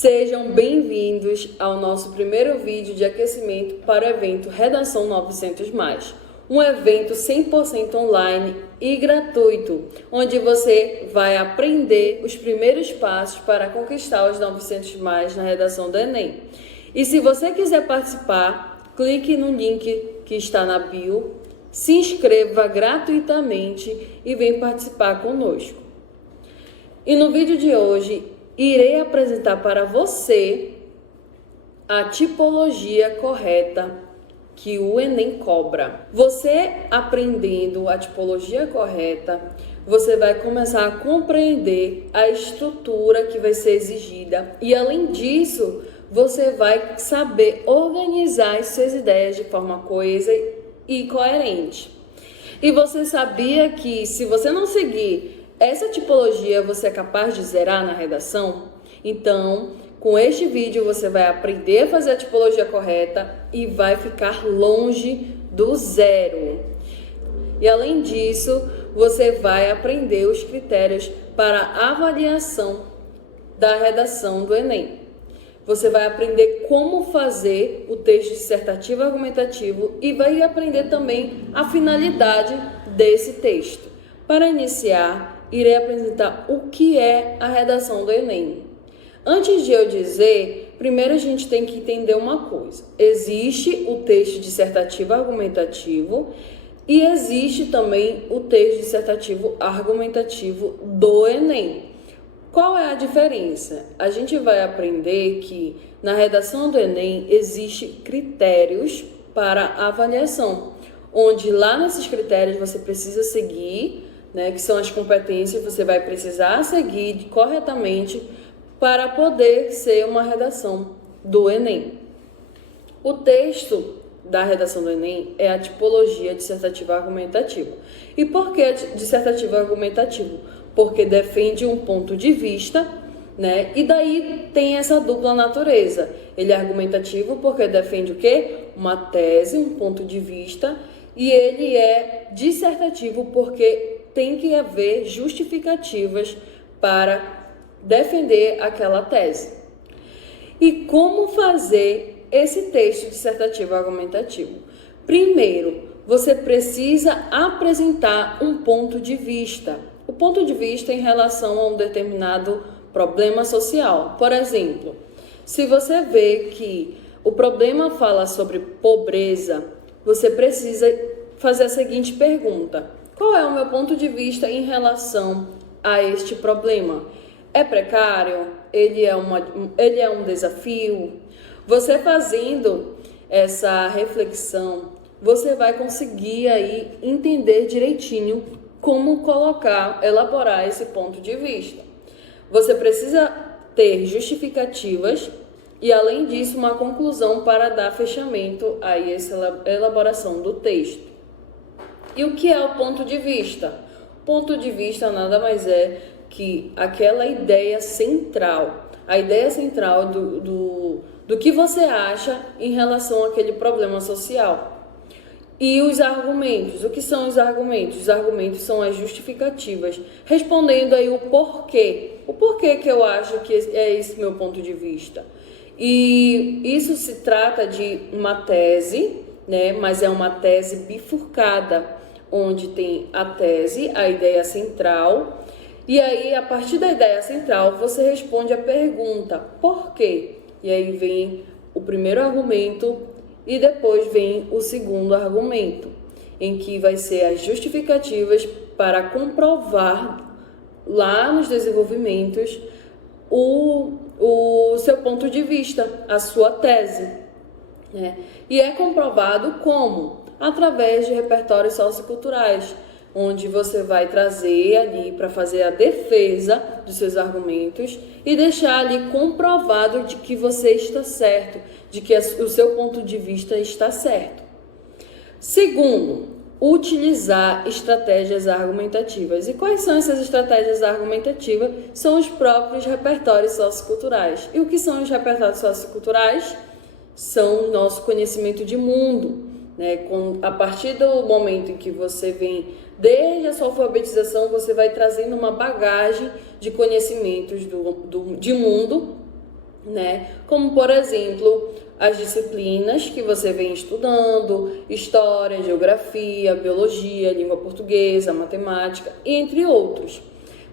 Sejam bem-vindos ao nosso primeiro vídeo de aquecimento para o evento Redação 900+, um evento 100% online e gratuito, onde você vai aprender os primeiros passos para conquistar os 900+ na redação do Enem. E se você quiser participar, clique no link que está na bio, se inscreva gratuitamente e vem participar conosco. E no vídeo de hoje, irei apresentar para você a tipologia correta que o Enem cobra. Você aprendendo a tipologia correta, você vai começar a compreender a estrutura que vai ser exigida e, além disso, você vai saber organizar as suas ideias de forma coesa e coerente. E você sabia que, se você não seguir essa tipologia, você é capaz de zerar na redação? Então, com este vídeo você vai aprender a fazer a tipologia correta e vai ficar longe do zero. E além disso, você vai aprender os critérios para avaliação da redação do Enem. Você vai aprender como fazer o texto dissertativo argumentativo e vai aprender também a finalidade desse texto. Para iniciar, irei apresentar o que é a redação do Enem. Antes de eu dizer, primeiro a gente tem que entender uma coisa. Existe o texto dissertativo argumentativo e existe também o texto dissertativo argumentativo do Enem. Qual é a diferença? A gente vai aprender que na redação do Enem existem critérios para avaliação, onde lá nesses critérios você precisa seguir, que são as competências, você vai precisar seguir corretamente para poder ser uma redação do Enem. O texto da redação do Enem é a tipologia dissertativa argumentativa. E por que dissertativo argumentativo? Porque defende um ponto de vista, e daí tem essa dupla natureza. Ele é argumentativo porque defende o quê? Uma tese, um ponto de vista, e ele é dissertativo porque tem que haver justificativas para defender aquela tese. E como fazer esse texto dissertativo argumentativo? Primeiro, você precisa apresentar um ponto de vista. O ponto de vista em relação a um determinado problema social. Por exemplo, se você vê que o problema fala sobre pobreza, você precisa fazer a seguinte pergunta: qual é o meu ponto de vista em relação a este problema? É precário? Ele é um desafio? Você fazendo essa reflexão, você vai conseguir aí entender direitinho como elaborar esse ponto de vista. Você precisa ter justificativas e, além disso, uma conclusão para dar fechamento a essa elaboração do texto. E o que é o ponto de vista? Ponto de vista nada mais é que aquela ideia central, a ideia central do que você acha em relação àquele problema social. E os argumentos, o que são os argumentos? Os argumentos são as justificativas, respondendo aí o porquê. O porquê que eu acho que é esse meu ponto de vista. E isso se trata de uma tese, mas é uma tese bifurcada, onde tem a tese, a ideia central, e aí, a partir da ideia central, você responde a pergunta, por quê? E aí vem o primeiro argumento e depois vem o segundo argumento, em que vai ser as justificativas para comprovar lá nos desenvolvimentos o seu ponto de vista, a sua tese. E é comprovado como? Através de repertórios socioculturais, onde você vai trazer ali para fazer a defesa dos seus argumentos e deixar ali comprovado de que você está certo, de que o seu ponto de vista está certo. Segundo, utilizar estratégias argumentativas. E quais são essas estratégias argumentativas? São os próprios repertórios socioculturais. E o que são os repertórios socioculturais? São o nosso conhecimento de mundo. A partir do momento em que você vem, desde a sua alfabetização, você vai trazendo uma bagagem de conhecimentos de mundo né? Como, por exemplo, as disciplinas que você vem estudando, história, geografia, biologia, língua portuguesa, matemática, entre outros.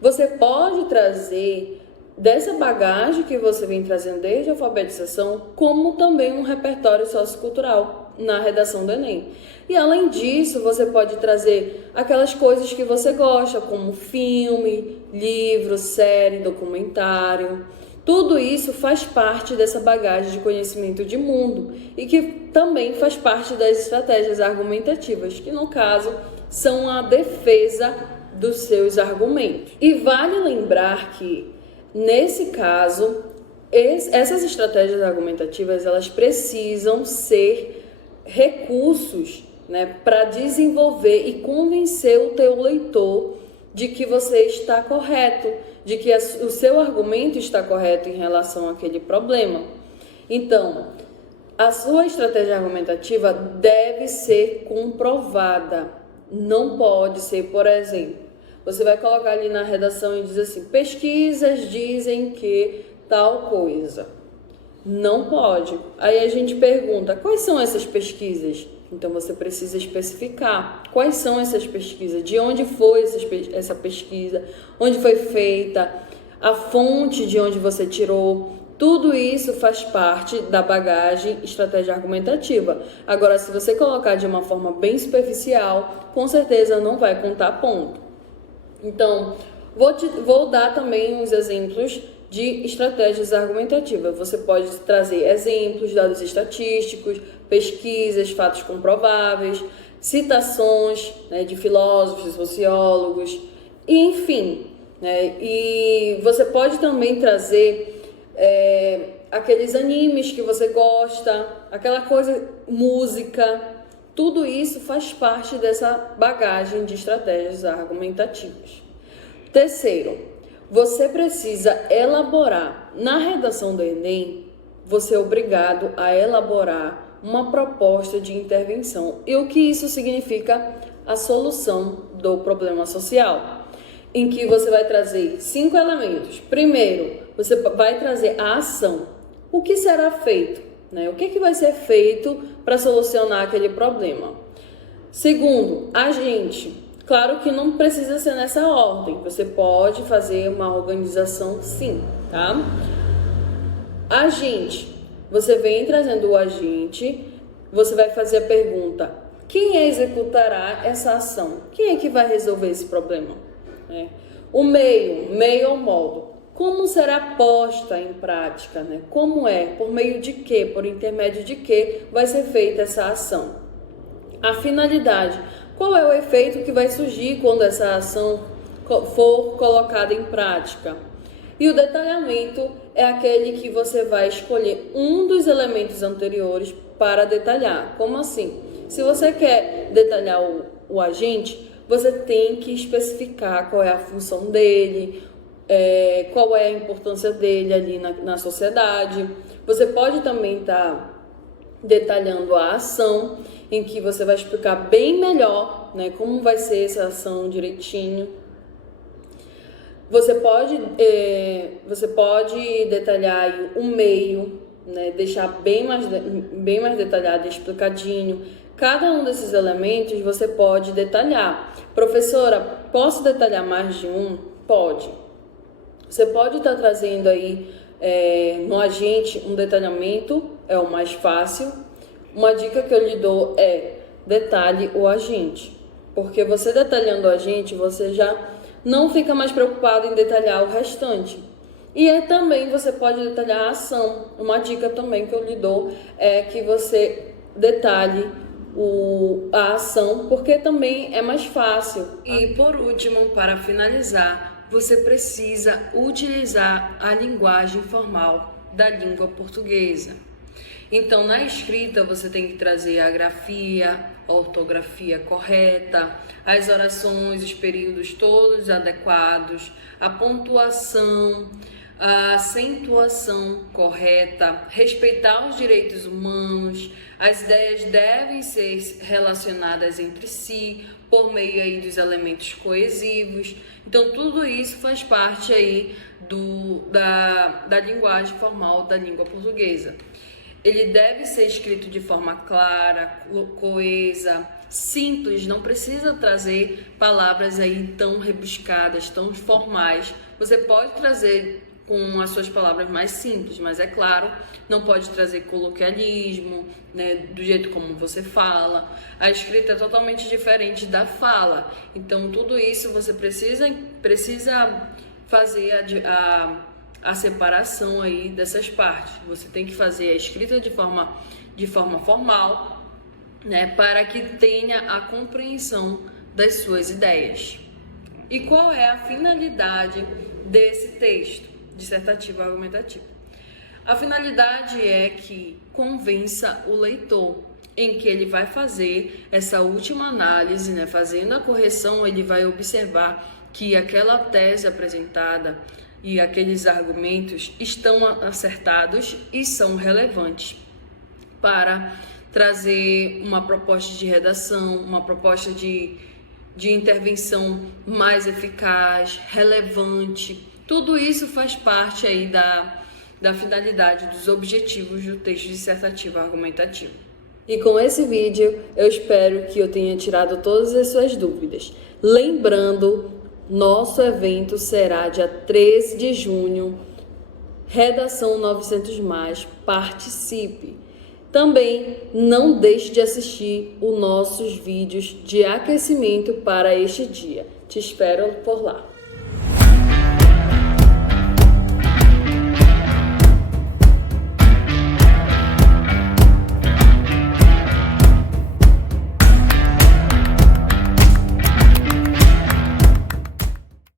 Você pode trazer dessa bagagem que você vem trazendo desde a alfabetização, como também um repertório sociocultural na redação do Enem. E além disso, você pode trazer aquelas coisas que você gosta, como filme, livro, série, documentário. Tudo isso faz parte dessa bagagem de conhecimento de mundo e que também faz parte das estratégias argumentativas, que no caso são a defesa dos seus argumentos. E vale lembrar que, nesse caso, essas estratégias argumentativas elas precisam ser recursos, né, para desenvolver e convencer o teu leitor de que você está correto, de que o seu argumento está correto em relação àquele problema. Então, a sua estratégia argumentativa deve ser comprovada. Não pode ser, por exemplo, você vai colocar ali na redação e diz assim: pesquisas dizem que tal coisa. Não pode. Aí a gente pergunta: quais são essas pesquisas? Então você precisa especificar quais são essas pesquisas, de onde foi essa pesquisa, onde foi feita, a fonte de onde você tirou. Tudo isso faz parte da bagagem estratégia argumentativa. Agora, se você colocar de uma forma bem superficial, com certeza não vai contar ponto. Então, vou dar também uns exemplos de estratégias argumentativas. Você pode trazer exemplos, dados estatísticos, pesquisas, fatos comprováveis, citações, né, de filósofos, sociólogos, e, enfim. Né, e você pode também trazer aqueles animes que você gosta, aquela coisa, música. Tudo isso faz parte dessa bagagem de estratégias argumentativas. Terceiro, você precisa elaborar. Na redação do Enem, você é obrigado a elaborar uma proposta de intervenção. E o que isso significa? A solução do problema social, em que você vai trazer 5 elementos. Primeiro, você vai trazer a ação. O que será feito? Né? O que vai ser feito para solucionar aquele problema? Segundo, agente. Claro que não precisa ser nessa ordem. Você pode fazer uma organização, sim, tá? Agente. Você vem trazendo o agente. Você vai fazer a pergunta: quem executará essa ação? Quem é que vai resolver esse problema? O meio ou modo. Como será posta em prática? Né? Como é? Por meio de quê? Por intermédio de quê vai ser feita essa ação? A finalidade. Qual é o efeito que vai surgir quando essa ação for colocada em prática? E o detalhamento é aquele que você vai escolher um dos elementos anteriores para detalhar. Como assim? Se você quer detalhar o agente, você tem que especificar qual é a função dele, qual é a importância dele ali na sociedade. Você pode também estar detalhando a ação, em que você vai explicar bem melhor, né, como vai ser essa ação direitinho. Você pode detalhar aí o meio, né, deixar bem mais detalhado e explicadinho. Cada um desses elementos você pode detalhar. Professora, posso detalhar mais de um? Pode. Você pode estar trazendo aí no agente um detalhamento, é o mais fácil. Uma dica que eu lhe dou é: detalhe o agente. Porque você detalhando o agente, você já não fica mais preocupado em detalhar o restante. E também você pode detalhar a ação. Uma dica também que eu lhe dou é que você detalhe a ação, porque também é mais fácil. E por último, para finalizar, você precisa utilizar a linguagem formal da língua portuguesa. Então, na escrita, você tem que trazer a grafia, a ortografia correta, as orações, os períodos todos adequados, a pontuação, a acentuação correta, respeitar os direitos humanos. As ideias devem ser relacionadas entre si, por meio aí dos elementos coesivos. Então, tudo isso faz parte aí da linguagem formal da língua portuguesa. Ele deve ser escrito de forma clara, coesa, simples, não precisa trazer palavras aí tão rebuscadas, tão formais. Você pode trazer com as suas palavras mais simples, mas é claro, não pode trazer coloquialismo, né, do jeito como você fala. A escrita é totalmente diferente da fala. Então, tudo isso você precisa fazer a separação aí dessas partes. Você tem que fazer a escrita de forma formal, né, para que tenha a compreensão das suas ideias. E qual é a finalidade desse texto dissertativo argumentativo? A finalidade é que convença o leitor, em que ele vai fazer essa última análise, né, fazendo a correção, ele vai observar que aquela tese apresentada e aqueles argumentos estão acertados e são relevantes para trazer uma proposta de redação, uma proposta de intervenção mais eficaz, relevante. Tudo isso faz parte aí da finalidade, dos objetivos do texto dissertativo argumentativo. E com esse vídeo, eu espero que eu tenha tirado todas as suas dúvidas. Lembrando, nosso evento será dia 13 de junho, Redação 900+, participe! Também não deixe de assistir os nossos vídeos de aquecimento para este dia. Te espero por lá.